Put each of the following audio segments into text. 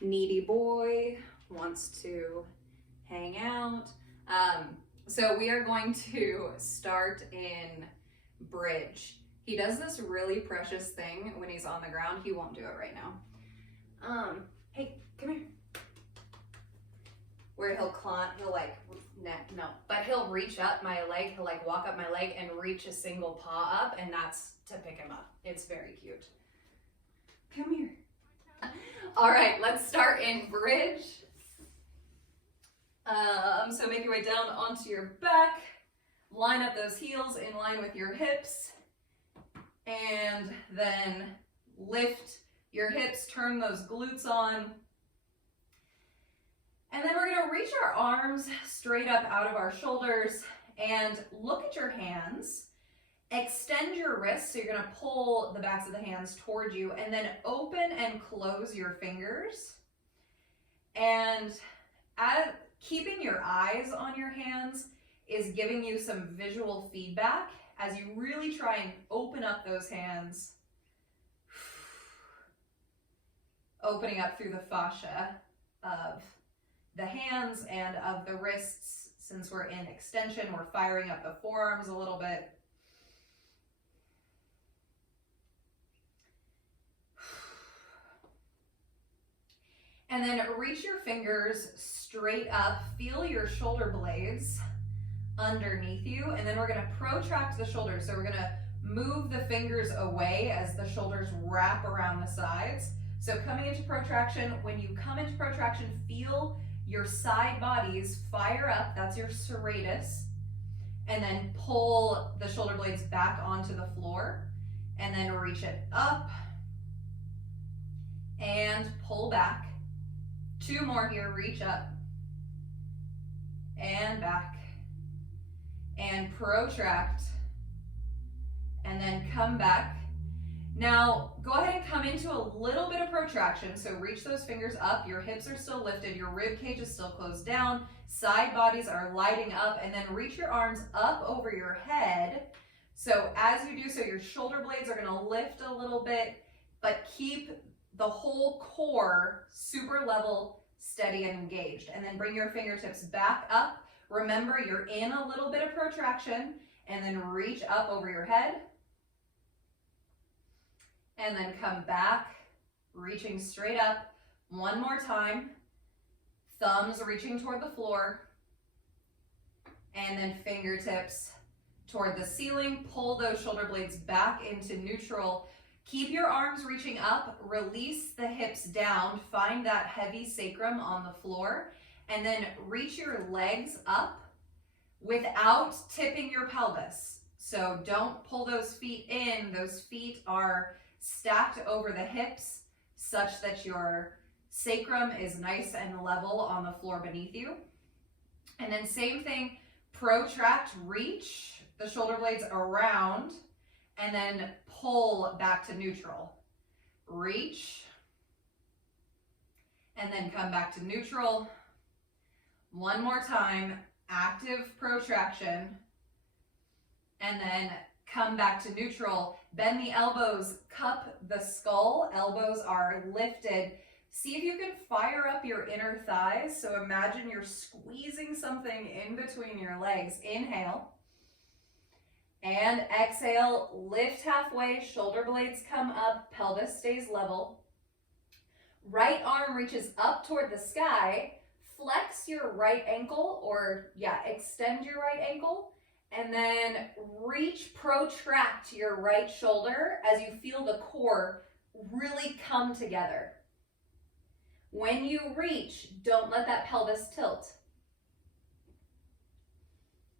needy boy, wants to hang out. So we are going to start in bridge. He does this really precious thing when he's on the ground. He won't do it right now. Hey, come here. Where he'll he'll reach up my leg, he'll like walk up my leg and reach a single paw up, and that's to pick him up. It's very cute. Come here. All right, let's start in bridge. So make your way down onto your back, line up those heels in line with your hips, and then lift your hips, turn those glutes on. And then we're gonna reach our arms straight up out of our shoulders and look at your hands. Extend your wrists, so you're gonna pull the backs of the hands toward you, and then open and close your fingers. And keeping your eyes on your hands is giving you some visual feedback as you really try and open up those hands. Opening up through the fascia of the hands and of the wrists. Since we're in extension, we're firing up the forearms a little bit. And then reach your fingers straight up, feel your shoulder blades underneath you, and then we're gonna protract the shoulders. So we're gonna move the fingers away as the shoulders wrap around the sides. So coming into protraction, when you come into protraction, feel your side bodies fire up, that's your serratus, and then pull the shoulder blades back onto the floor, and then reach it up, and pull back. Two more here, reach up, and back, and protract, and then come back. Now, go ahead and come into a little bit of protraction, so reach those fingers up, your hips are still lifted, your rib cage is still closed down, side bodies are lighting up, and then reach your arms up over your head. So as you do so, your shoulder blades are gonna lift a little bit, but keep the whole core super level, steady, and engaged. And then bring your fingertips back up. Remember, you're in a little bit of protraction, and then reach up over your head. And then come back, reaching straight up. One more time. Thumbs reaching toward the floor. And then fingertips toward the ceiling. Pull those shoulder blades back into neutral. Keep your arms reaching up. Release the hips down. Find that heavy sacrum on the floor. And then reach your legs up without tipping your pelvis. So don't pull those feet in. Those feet are stacked over the hips such that your sacrum is nice and level on the floor beneath you. And then same thing, protract, reach the shoulder blades around, and then pull back to neutral. Reach, and then come back to neutral. One more time, active protraction, and then come back to neutral. Bend the elbows, cup the skull, elbows are lifted. See if you can fire up your inner thighs. So imagine you're squeezing something in between your legs. Inhale. And exhale, lift halfway, shoulder blades come up, pelvis stays level. Right arm reaches up toward the sky. Flex your right ankle, or extend your right ankle. And then reach, protract your right shoulder as you feel the core really come together. When you reach, don't let that pelvis tilt.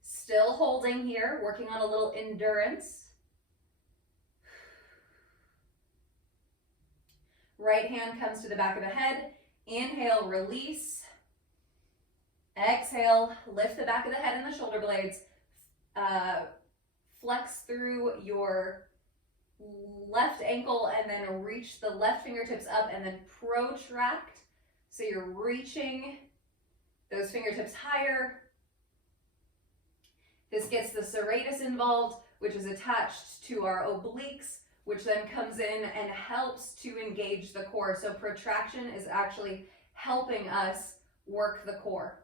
Still holding here, working on a little endurance. Right hand comes to the back of the head. Inhale, release. Exhale, lift the back of the head and the shoulder blades. Flex through your left ankle and then reach the left fingertips up and then protract. So you're reaching those fingertips higher. This gets the serratus involved, which is attached to our obliques, which then comes in and helps to engage the core. So protraction is actually helping us work the core.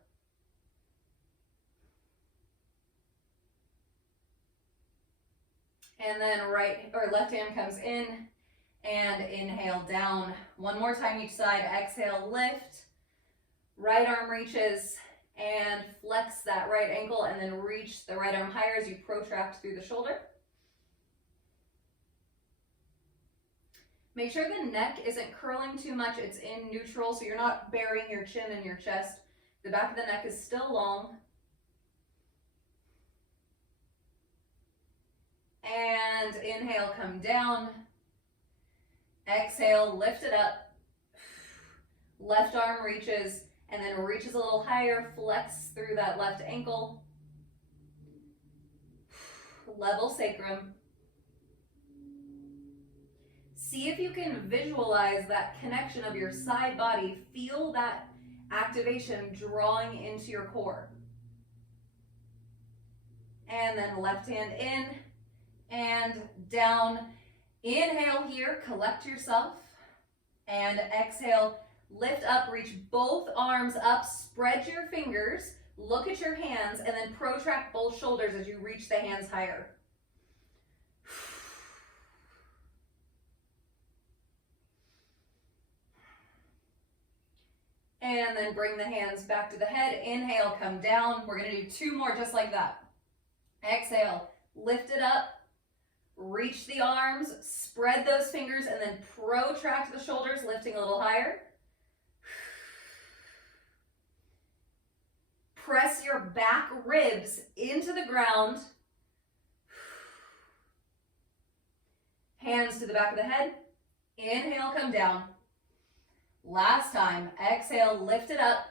And then right or left hand comes in and inhale down. One more time each side. Exhale, lift. Right arm reaches and flex that right ankle, and then reach the right arm higher as you protract through the shoulder. Make sure the neck isn't curling too much. It's in neutral, so you're not burying your chin in your chest. The back of the neck is still long. And inhale, come down. Exhale, lift it up. Left arm reaches and then reaches a little higher. Flex through that left ankle. Level sacrum. See if you can visualize that connection of your side body. Feel that activation drawing into your core. And then left hand in and down. Inhale here, collect yourself. And exhale, lift up, reach both arms up, spread your fingers, look at your hands, and then protract both shoulders as you reach the hands higher. And then bring the hands back to the head. Inhale, come down. We're going to do 2 more just like that. Exhale, lift it up. Reach the arms, spread those fingers, and then protract the shoulders, lifting a little higher. Press your back ribs into the ground. Hands to the back of the head. Inhale, come down. Last time. Exhale, lift it up.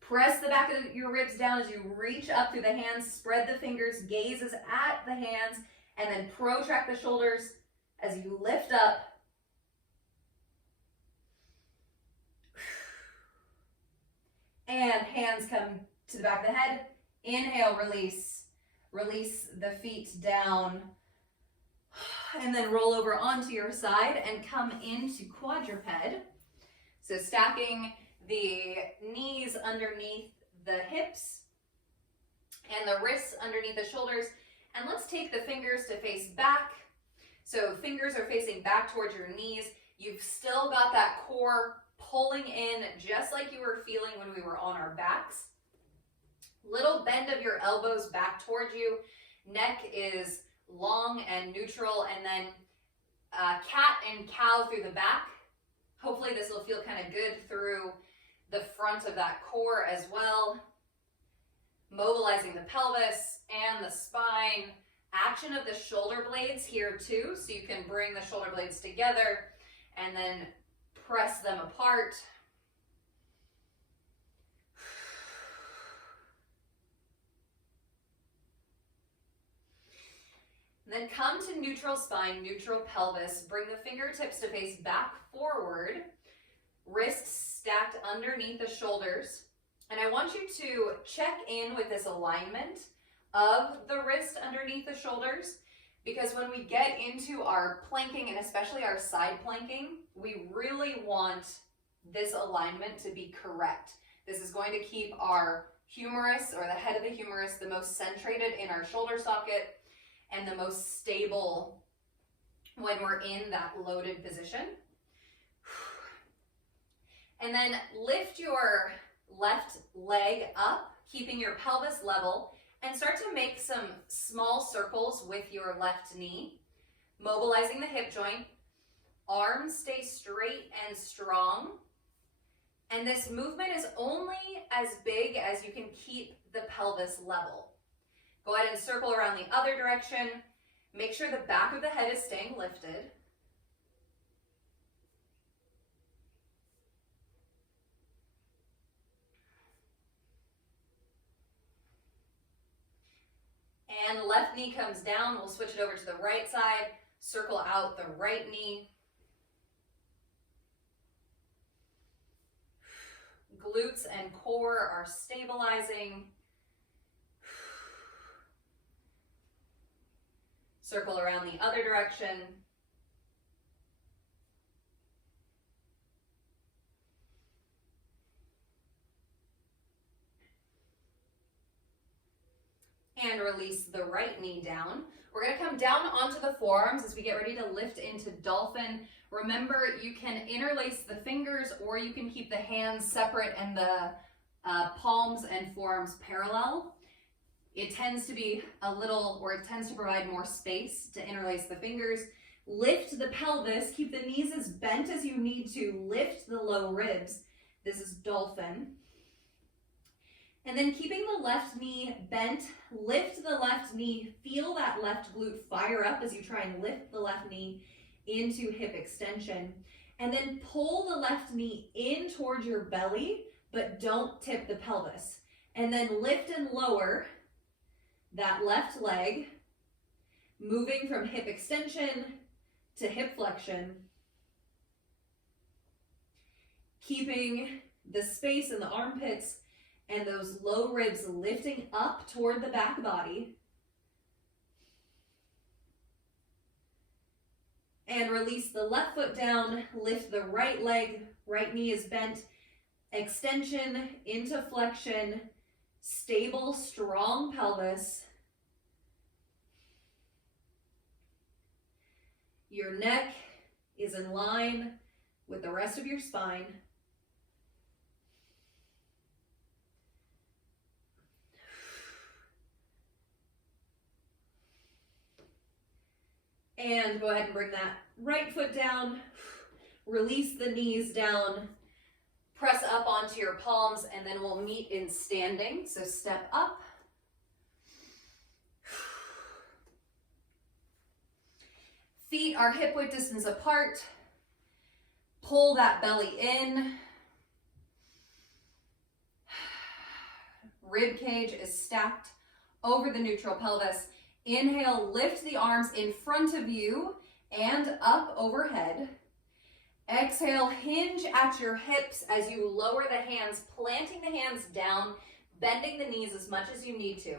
Press the back of your ribs down as you reach up through the hands. Spread the fingers, gaze is at the hands, and then protract the shoulders as you lift up. And hands come to the back of the head. Inhale, release. Release the feet down. And then roll over onto your side and come into quadruped. So stacking the knees underneath the hips and the wrists underneath the shoulders. And let's take the fingers to face back. So fingers are facing back towards your knees. You've still got that core pulling in just like you were feeling when we were on our backs. Little bend of your elbows back towards you. Neck is long and neutral, and then cat and cow through the back. Hopefully this will feel kind of good through the front of that core as well. Mobilizing the pelvis and the spine. Action of the shoulder blades here too, so you can bring the shoulder blades together and then press them apart. Then come to neutral spine, neutral pelvis. Bring the fingertips to face back forward. Wrists stacked underneath the shoulders. And I want you to check in with this alignment of the wrist underneath the shoulders, because when we get into our planking, and especially our side planking, we really want this alignment to be correct. This is going to keep our humerus, or the head of the humerus, the most centrated in our shoulder socket and the most stable when we're in that loaded position. And then lift your left leg up, keeping your pelvis level, and start to make some small circles with your left knee, mobilizing the hip joint. Arms stay straight and strong. And this movement is only as big as you can keep the pelvis level. Go ahead and circle around the other direction. Make sure the back of the head is staying lifted. And left knee comes down. We'll switch it over to the right side. Circle out the right knee. Glutes and core are stabilizing. Circle around the other direction. And release the right knee down. We're gonna come down onto the forearms as we get ready to lift into dolphin. Remember, you can interlace the fingers or you can keep the hands separate and the palms and forearms parallel. It tends to be it tends to provide more space to interlace the fingers. Lift the pelvis, keep the knees as bent as you need to, lift the low ribs. This is dolphin. And then keeping the left knee bent, lift the left knee, feel that left glute fire up as you try and lift the left knee into hip extension. And then pull the left knee in towards your belly, but don't tip the pelvis. And then lift and lower that left leg, moving from hip extension to hip flexion, keeping the space in the armpits and those low ribs lifting up toward the back body. And release the left foot down, lift the right leg, right knee is bent, extension into flexion, stable, strong pelvis. Your neck is in line with the rest of your spine. And go ahead and bring that right foot down, release the knees down, press up onto your palms, and then we'll meet in standing. So step up. Feet are hip width distance apart. Pull that belly in. Rib cage is stacked over the neutral pelvis. Inhale, lift the arms in front of you and up overhead. Exhale, hinge at your hips as you lower the hands, planting the hands down, bending the knees as much as you need to.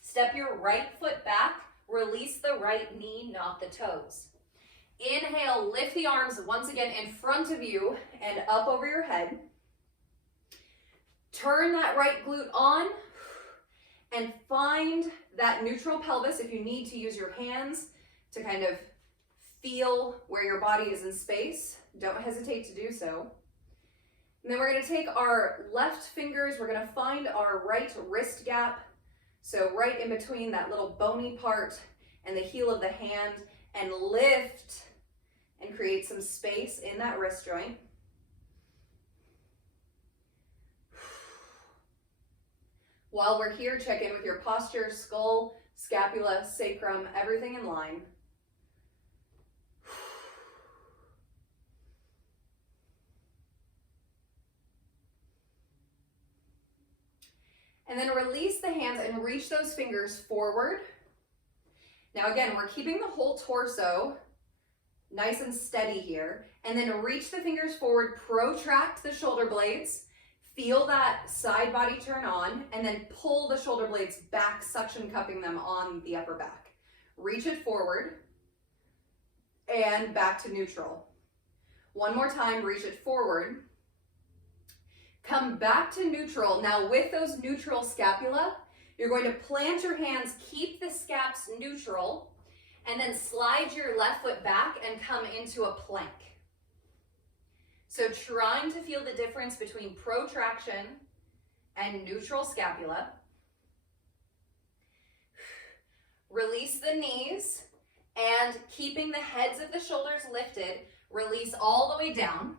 Step your right foot back, release the right knee, not the toes. Inhale, lift the arms once again in front of you and up over your head. Turn that right glute on and find that neutral pelvis. If you need to use your hands to kind of feel where your body is in space, don't hesitate to do so. And then we're going to take our left fingers, we're going to find our right wrist gap, so right in between that little bony part and the heel of the hand, and lift and create some space in that wrist joint. While we're here, check in with your posture, skull, scapula, sacrum, everything in line. And then release the hands and reach those fingers forward. Now again, we're keeping the whole torso nice and steady here. And then reach the fingers forward, protract the shoulder blades, feel that side body turn on, and then pull the shoulder blades back, suction cupping them on the upper back. Reach it forward and back to neutral. One more time, reach it forward. Come back to neutral. Now with those neutral scapula, you're going to plant your hands, keep the scaps neutral, and then slide your left foot back and come into a plank. So trying to feel the difference between protraction and neutral scapula. Release the knees and keeping the heads of the shoulders lifted, release all the way down.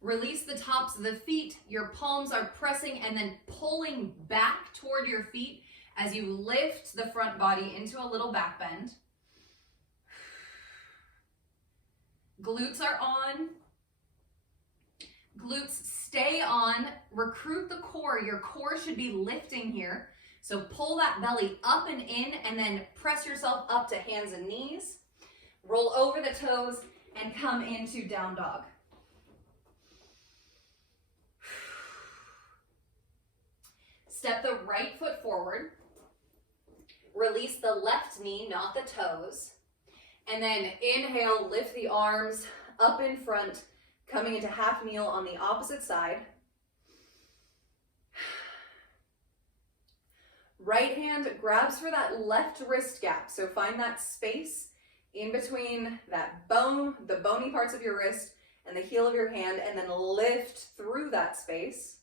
Release the tops of the feet. Your palms are pressing and then pulling back toward your feet as you lift the front body into a little back bend. Glutes are on. Glutes stay on. Recruit the core. Your core should be lifting here. So pull that belly up and in, and then press yourself up to hands and knees. Roll over the toes and come into down dog. Step the right foot forward. release the left knee, not the toes. And then inhale, lift the arms up in front, coming into half kneel on the opposite side. Right hand grabs for that left wrist gap. So find that space in between that bone, the bony parts of your wrist and the heel of your hand, and then lift through that space.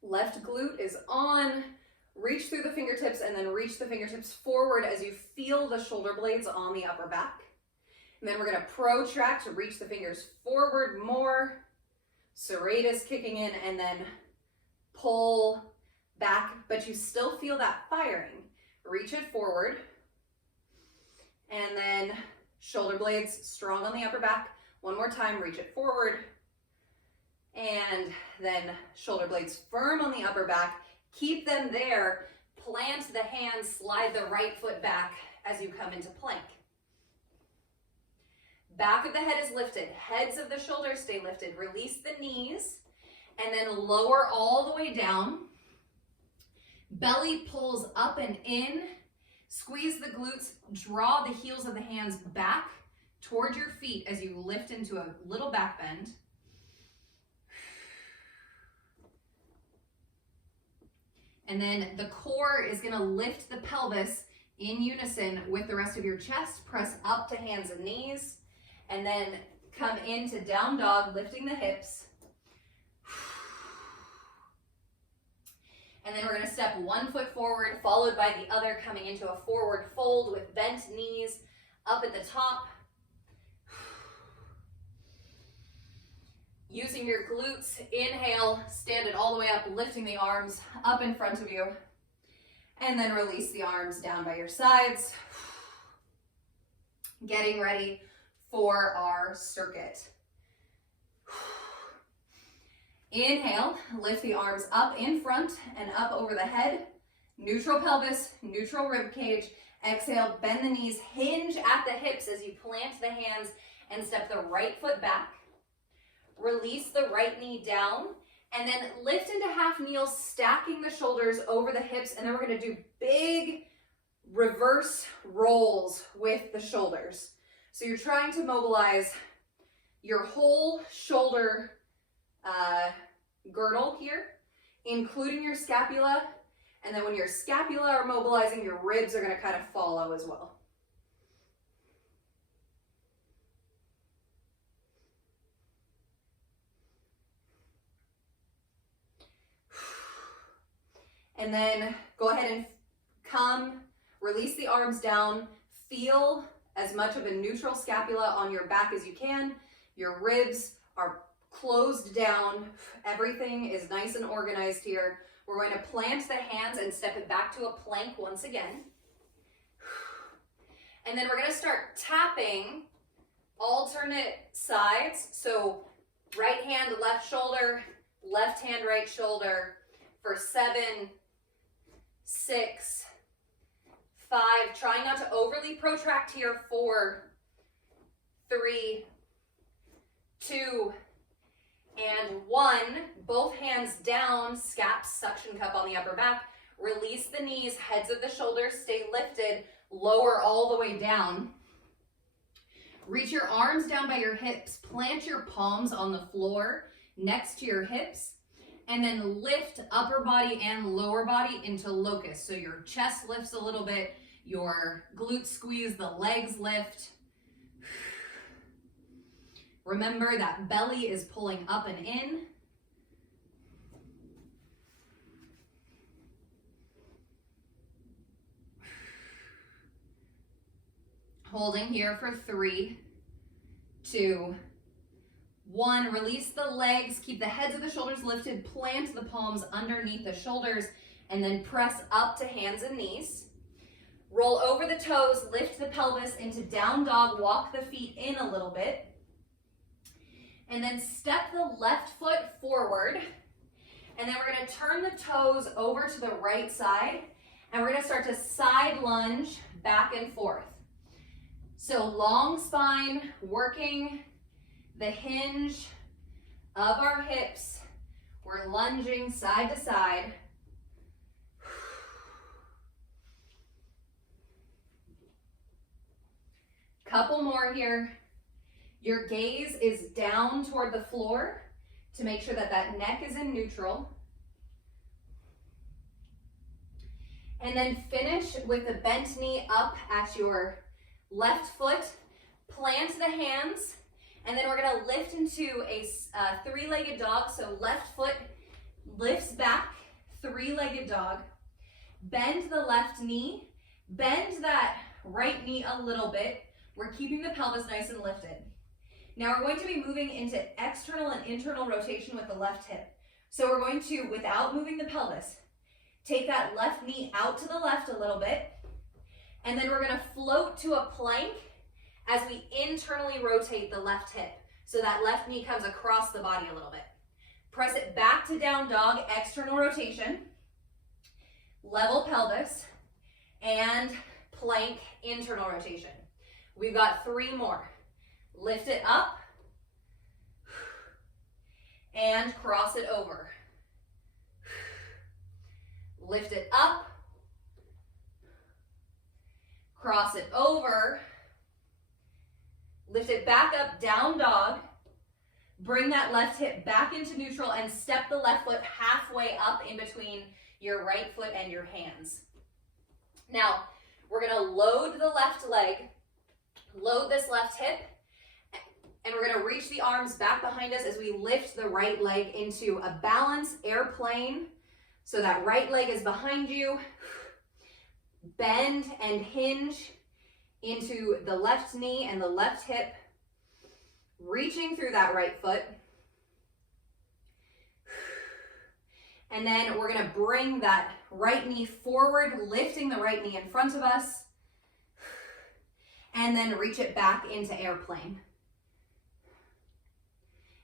Left glute is on. Reach through the fingertips and then reach the fingertips forward as you feel the shoulder blades on the upper back. And then we're going to protract to reach the fingers forward more. Serratus kicking in, and then pull back, but you still feel that firing. Reach it forward. And then shoulder blades strong on the upper back. One more time, reach it forward. And then shoulder blades firm on the upper back. Keep them there. Plant the hands, slide the right foot back as you come into plank. Back of the head is lifted. Heads of the shoulders stay lifted. Release the knees and then lower all the way down. Belly pulls up and in. Squeeze the glutes. Draw the heels of the hands back toward your feet as you lift into a little back bend. And then the core is going to lift the pelvis in unison with the rest of your chest. Press up to hands and knees. And then come into down dog, lifting the hips. And then we're going to step one foot forward, followed by the other, coming into a forward fold with bent knees up at the top. Using your glutes, inhale, stand it all the way up, lifting the arms up in front of you. And then release the arms down by your sides. Getting ready for our circuit. Inhale, lift the arms up in front and up over the head. Neutral pelvis, neutral rib cage. Exhale, bend the knees, hinge at the hips as you plant the hands and step the right foot back. Release the right knee down and then lift into half kneel, stacking the shoulders over the hips. And then we're going to do big reverse rolls with the shoulders. So you're trying to mobilize your whole shoulder girdle here, including your scapula. And then when your scapula are mobilizing, your ribs are going to kind of follow as well. And then go ahead and come, release the arms down, feel as much of a neutral scapula on your back as you can. Your ribs are closed down. Everything is nice and organized here. We're going to plant the hands and step it back to a plank once again. And then we're going to start tapping alternate sides. So right hand, left shoulder, left hand, right shoulder for 7, 6, 5. Trying not to overly protract here. 4, 3, 2, and 1. Both hands down, scaps, suction cup on the upper back. Release the knees, heads of the shoulders stay lifted, lower all the way down. Reach your arms down by your hips, plant your palms on the floor next to your hips, and then lift upper body and lower body into locust. So your chest lifts a little bit, your glutes squeeze, the legs lift. Remember that belly is pulling up and in. Holding here for 3, 2, 1. Release the legs, keep the heads of the shoulders lifted, plant the palms underneath the shoulders, and then press up to hands and knees. Roll over the toes, lift the pelvis into down dog, walk the feet in a little bit. And then step the left foot forward. And then we're going to turn the toes over to the right side. And we're going to start to side lunge back and forth. So long spine, working the hinge of our hips. We're lunging side to side. Couple more here. Your gaze is down toward the floor to make sure that that neck is in neutral. And then finish with the bent knee up at your left foot. Plant the hands, and then we're gonna lift into a three-legged dog. So left foot lifts back, three-legged dog. Bend the left knee, bend that right knee a little bit. We're keeping the pelvis nice and lifted. Now we're going to be moving into external and internal rotation with the left hip. So we're going to, without moving the pelvis, take that left knee out to the left a little bit, and then we're gonna float to a plank as we internally rotate the left hip. So that left knee comes across the body a little bit. Press it back to down dog, external rotation, level pelvis, and plank, internal rotation. We've got 3 more. Lift it up, and cross it over. Lift it up, cross it over, lift it back up, down dog, bring that left hip back into neutral and step the left foot halfway up in between your right foot and your hands. Now, we're gonna load the left leg, load this left hip, and we're gonna reach the arms back behind us as we lift the right leg into a balance airplane. So that right leg is behind you. Bend and hinge into the left knee and the left hip, reaching through that right foot. And then we're gonna bring that right knee forward, lifting the right knee in front of us, and then reach it back into airplane.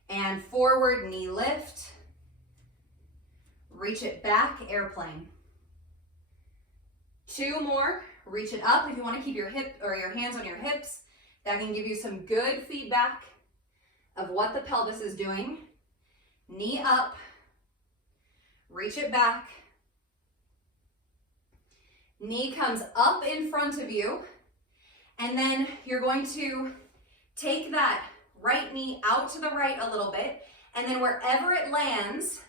And forward knee lift, reach it back, airplane. 2 more, reach it up. If you want to keep your hip or your hands on your hips, that can give you some good feedback of what the pelvis is doing. Knee up, reach it back. Knee comes up in front of you, and then you're going to take that right knee out to the right a little bit, and then wherever it lands,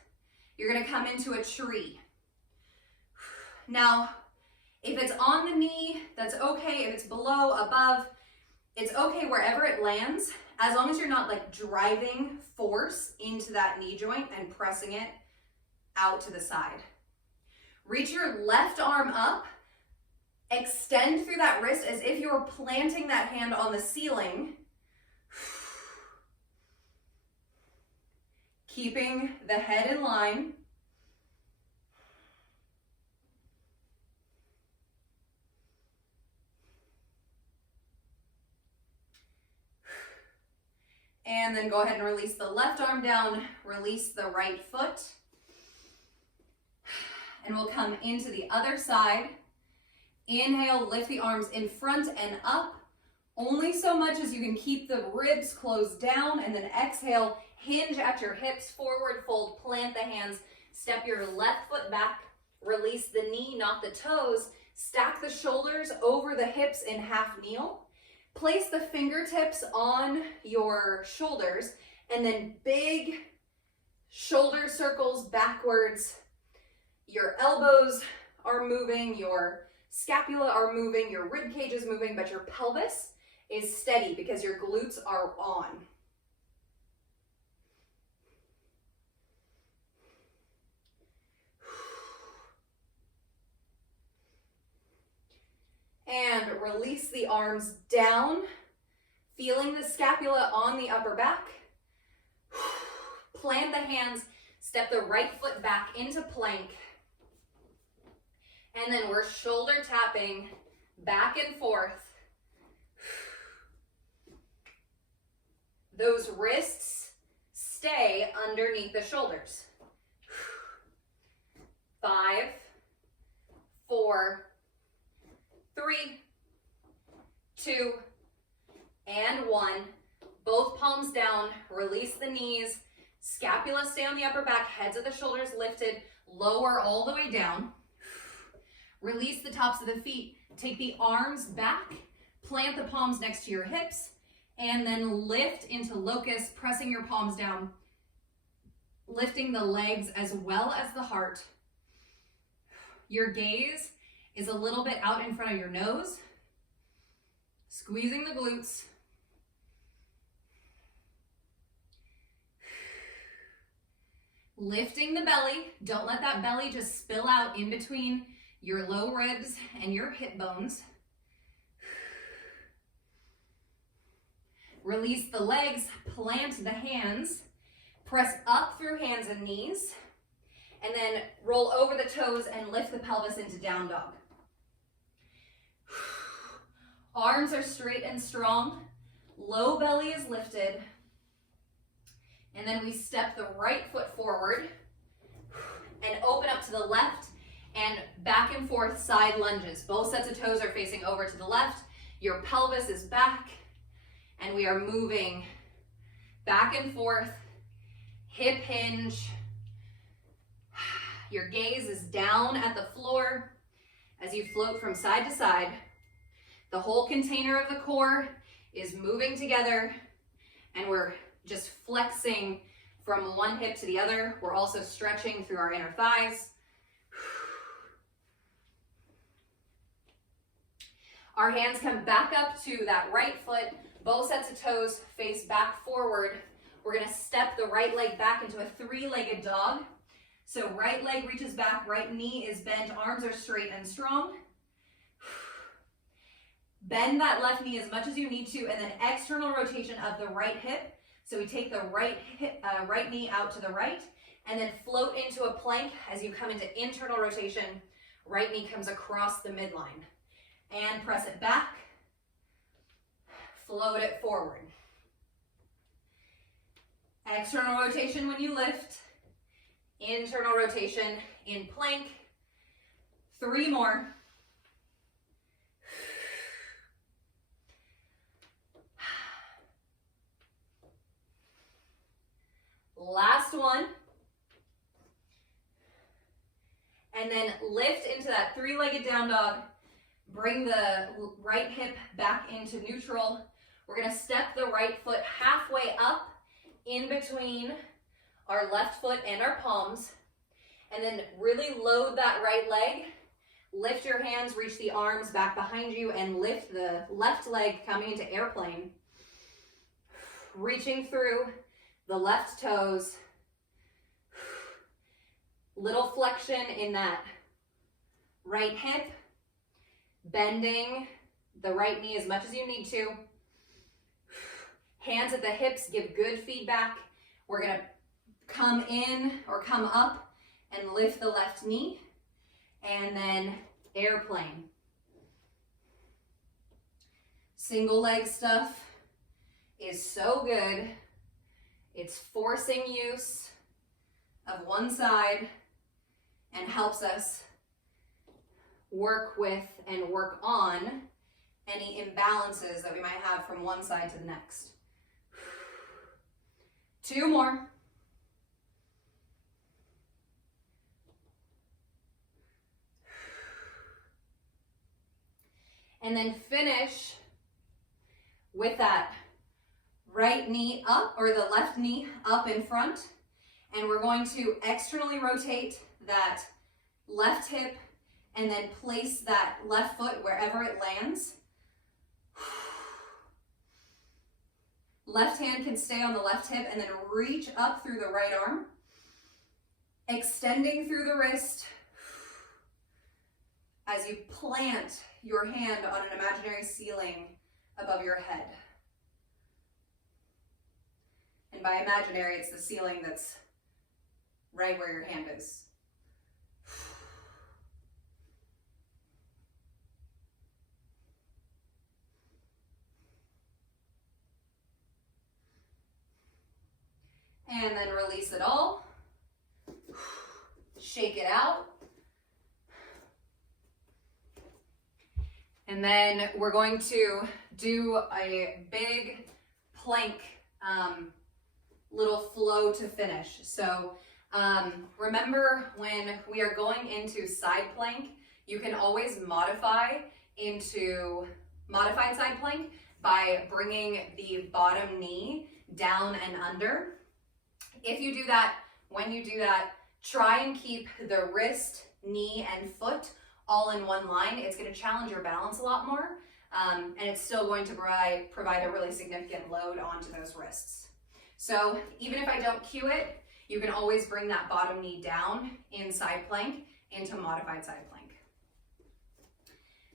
you're gonna come into a tree. Now, if it's on the knee, that's okay. If it's below, above, it's okay wherever it lands, as long as you're not like driving force into that knee joint and pressing it out to the side. Reach your left arm up, extend through that wrist as if you were planting that hand on the ceiling. Keeping the head in line. And then go ahead and release the left arm down, release the right foot. And we'll come into the other side. Inhale, lift the arms in front and up, only so much as you can keep the ribs closed down, and then exhale, hinge at your hips, forward fold, plant the hands, step your left foot back, release the knee, not the toes, stack the shoulders over the hips in half kneel, place the fingertips on your shoulders, and then big shoulder circles backwards. Your elbows are moving, your scapula are moving, your rib cage is moving, but your pelvis is steady because your glutes are on. And release the arms down, feeling the scapula on the upper back. Plant the hands, step the right foot back into plank. And then we're shoulder tapping back and forth. Those wrists stay underneath the shoulders. 5, 4, 3, 2, and 1. Both palms down, release the knees, scapula stay on the upper back, heads of the shoulders lifted, lower all the way down. Release the tops of the feet, take the arms back, plant the palms next to your hips, and then lift into locust, pressing your palms down, lifting the legs as well as the heart. Your gaze is a little bit out in front of your nose, squeezing the glutes. Lifting the belly. Don't let that belly just spill out in between your low ribs and your hip bones. Release the legs, plant the hands, press up through hands and knees, and then roll over the toes and lift the pelvis into down dog. Arms are straight and strong, low belly is lifted, and then we step the right foot forward and open up to the left and back and forth side lunges. Both sets of toes are facing over to the left, your pelvis is back, and we are moving back and forth, hip hinge. Your gaze is down at the floor as you float from side to side. The whole container of the core is moving together, and we're just flexing from one hip to the other. We're also stretching through our inner thighs. Our hands come back up to that right foot. Both sets of toes face back forward. We're gonna step the right leg back into a 3-legged dog. So right leg reaches back, right knee is bent, arms are straight and strong. Bend that left knee as much as you need to, and then external rotation of the right hip. So we take the right knee out to the right, and then float into a plank as you come into internal rotation. Right knee comes across the midline. And press it back, float it forward. External rotation when you lift, internal rotation in plank. 3 more. Last one. And then lift into that 3-legged down dog. Bring the right hip back into neutral. We're gonna step the right foot halfway up in between our left foot and our palms. And then really load that right leg. Lift your hands, reach the arms back behind you, and lift the left leg coming into airplane. Reaching through the left toes. Little flexion in that right hip. Bending the right knee as much as you need to. Hands at the hips, give good feedback. We're gonna come in or come up and lift the left knee, and then airplane. Single leg stuff is so good. It's forcing use of one side and helps us work with and work on any imbalances that we might have from one side to the next. 2 more. And then finish with that right knee up, or the left knee up in front. And we're going to externally rotate that left hip and then place that left foot wherever it lands. Left hand can stay on the left hip, and then reach up through the right arm, extending through the wrist as you plant your hand on an imaginary ceiling above your head. And by imaginary, it's the ceiling that's right where your hand is. And then release it all. Shake it out. And then we're going to do a big plank little flow to finish. So remember, when we are going into side plank, you can always modify into modified side plank by bringing the bottom knee down and under. If you do that, when you do that, try and keep the wrist, knee, and foot all in one line. It's going to challenge your balance a lot more, and it's still going to provide a really significant load onto those wrists. So even if I don't cue it, you can always bring that bottom knee down in side plank into modified side plank.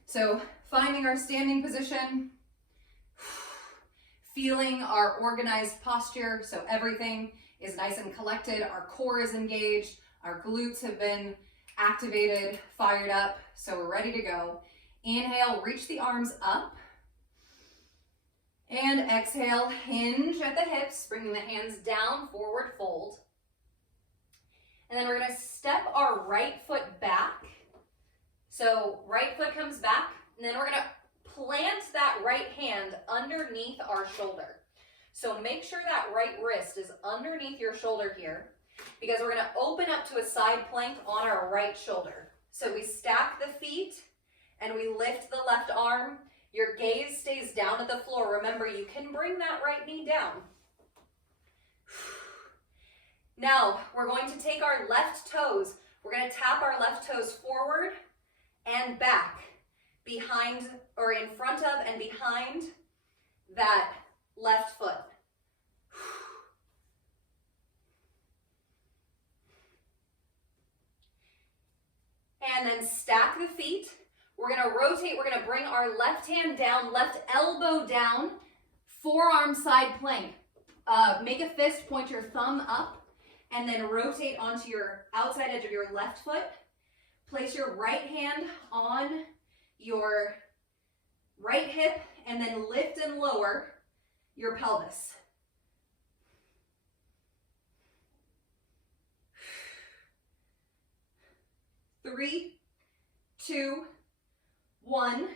So finding our standing position, feeling our organized posture, so everything is nice and collected, our core is engaged, our glutes have been activated, fired up, so we're ready to go. Inhale, reach the arms up. And exhale, hinge at the hips, bringing the hands down, forward fold. And then we're going to step our right foot back. So right foot comes back, and then we're going to plant that right hand underneath our shoulder. So make sure that right wrist is underneath your shoulder here, because we're going to open up to a side plank on our right shoulder. So we stack the feet and we lift the left arm. Your gaze stays down at the floor. Remember, you can bring that right knee down. Now, we're going to take our left toes. We're going to tap our left toes forward and back, behind or in front of and behind that left foot. And then stack the feet. We're going to rotate. We're going to bring our left hand down, left elbow down, forearm side plank. Make a fist, point your thumb up, and then rotate onto your outside edge of your left foot. Place your right hand on your right hip, and then lift and lower your pelvis. Three, two, one.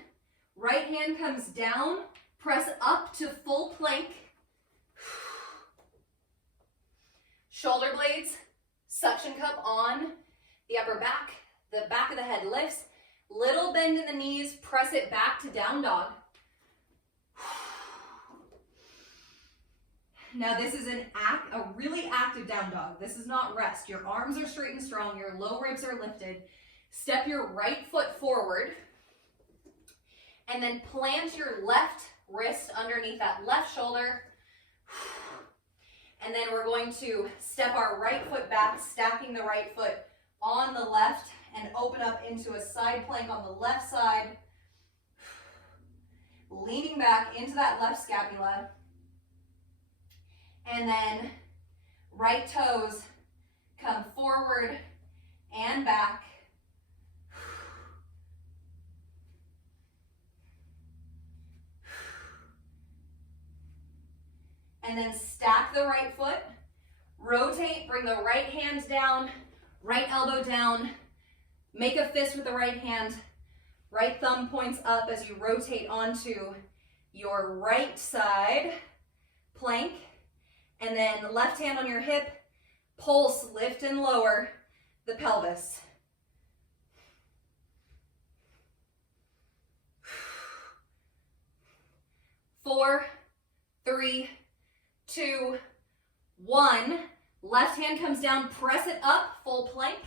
Right hand comes down, press up to full plank. Shoulder blades, suction cup on the upper back, the back of the head lifts, little bend in the knees, press it back to down dog. Now this is a really active down dog. This is not rest. Your arms are straight and strong, your low ribs are lifted. Step your right foot forward, and then plant your left wrist underneath that left shoulder. And then we're going to step our right foot back, stacking the right foot on the left, and open up into a side plank on the left side. Leaning back into that left scapula. And then right toes come forward and back. And then stack the right foot, rotate, bring the right hand down, right elbow down, make a fist with the right hand, right thumb points up as you rotate onto your right side plank, and then left hand on your hip, pulse, lift and lower the pelvis. Four, three, two, one. Left hand comes down, press it up, full plank.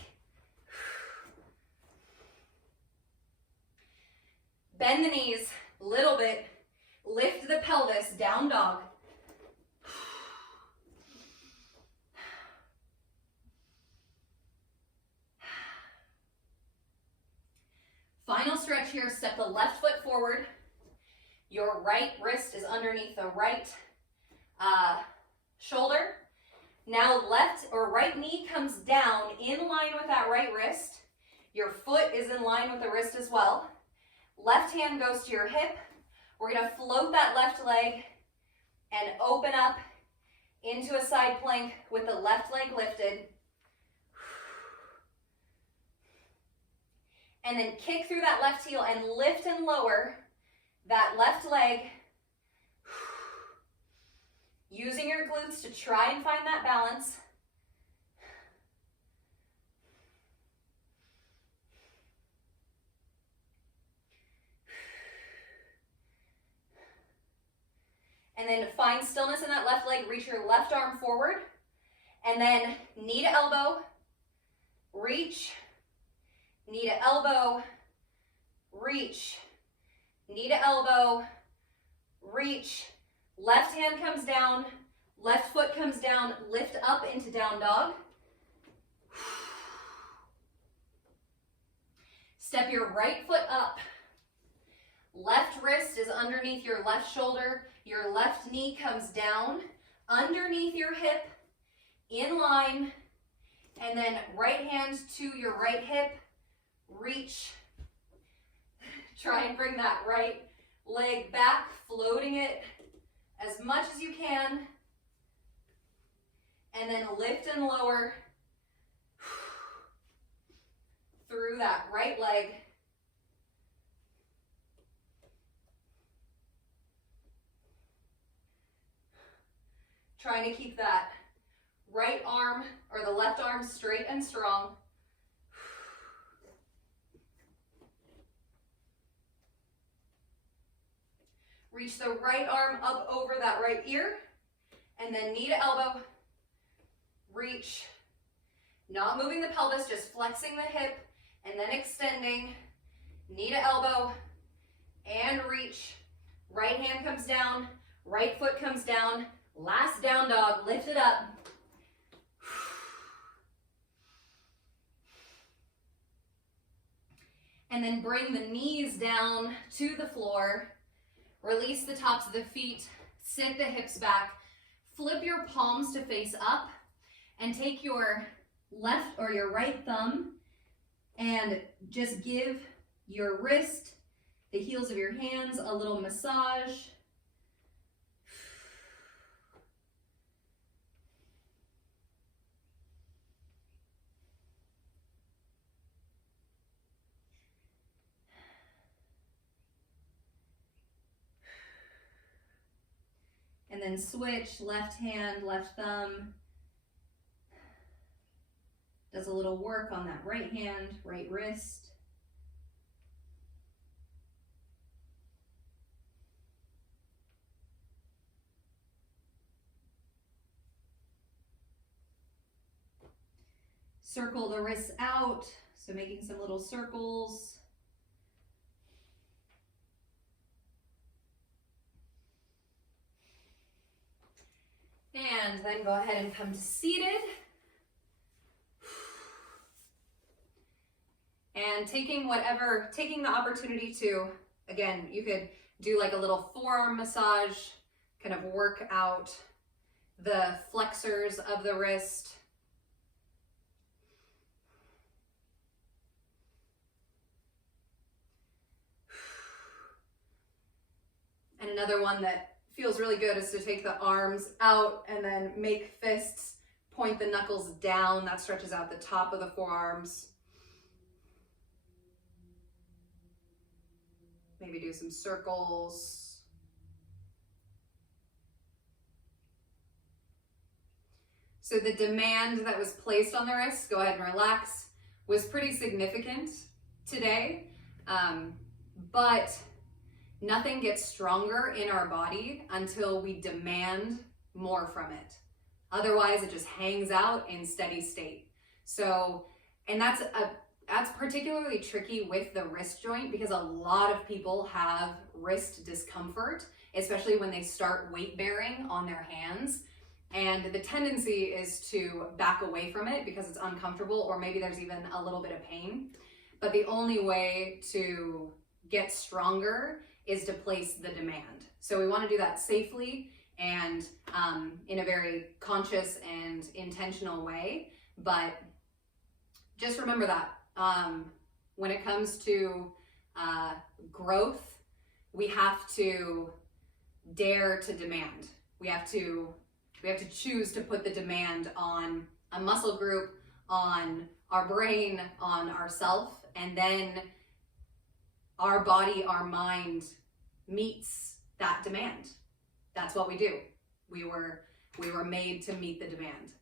Bend the knees a little bit, lift the pelvis, down dog. Final stretch here, step the left foot forward. Your right wrist is underneath the right shoulder. Now left or right knee comes down in line with that right wrist. Your foot is in line with the wrist as well. Left hand goes to your hip. We're going to float that left leg and open up into a side plank with the left leg lifted. and then kick through that left heel and lift and lower that left leg. Using your glutes to try and find that balance. And then find stillness in that left leg. Reach your left arm forward. And then knee to elbow. Reach. Knee to elbow. Reach. Knee to elbow. Reach. Left hand comes down. Left foot comes down. Lift up into down dog. Step your right foot up. Left wrist is underneath your left shoulder. Your left knee comes down underneath your hip, in line, and then right hand to your right hip. Reach. Try and bring that right leg back, floating it as much as you can. And then lift and lower through that right leg. Trying to keep that right arm or the left arm straight and strong. Reach the right arm up over that right ear, and then knee to elbow. Reach. Not moving the pelvis, just flexing the hip, and then extending. Knee to elbow, and reach. Right hand comes down, right foot comes down. Last down dog, lift it up. And then bring the knees down to the floor. Release the tops of the feet, sit the hips back. Flip your palms to face up and take your left or your right thumb and just give your wrist, the heels of your hands, a little massage. And then switch, left hand, left thumb. Does a little work on that right hand, right wrist. Circle the wrists out, so making some little circles. And then go ahead and come to seated. And taking the opportunity to, again, you could do like a little forearm massage, kind of work out the flexors of the wrist. And another one that feels really good is to take the arms out and then make fists, point the knuckles down. That stretches out the top of the forearms. Maybe do some circles. So the demand that was placed on the wrists, go ahead and relax, was pretty significant today, but nothing gets stronger in our body until we demand more from it. Otherwise, it just hangs out in steady state. So, and that's particularly tricky with the wrist joint because a lot of people have wrist discomfort, especially when they start weight bearing on their hands. And the tendency is to back away from it because it's uncomfortable, or maybe there's even a little bit of pain. But the only way to get stronger is to place the demand. So we want to do that safely and in a very conscious and intentional way. But just remember that when it comes to growth, we have to dare to demand. We have to choose to put the demand on a muscle group, on our brain, on ourself, and then our body, our mind meets that demand. That's what we do. We were made to meet the demand.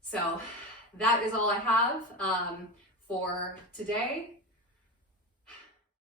So that is all I have for today.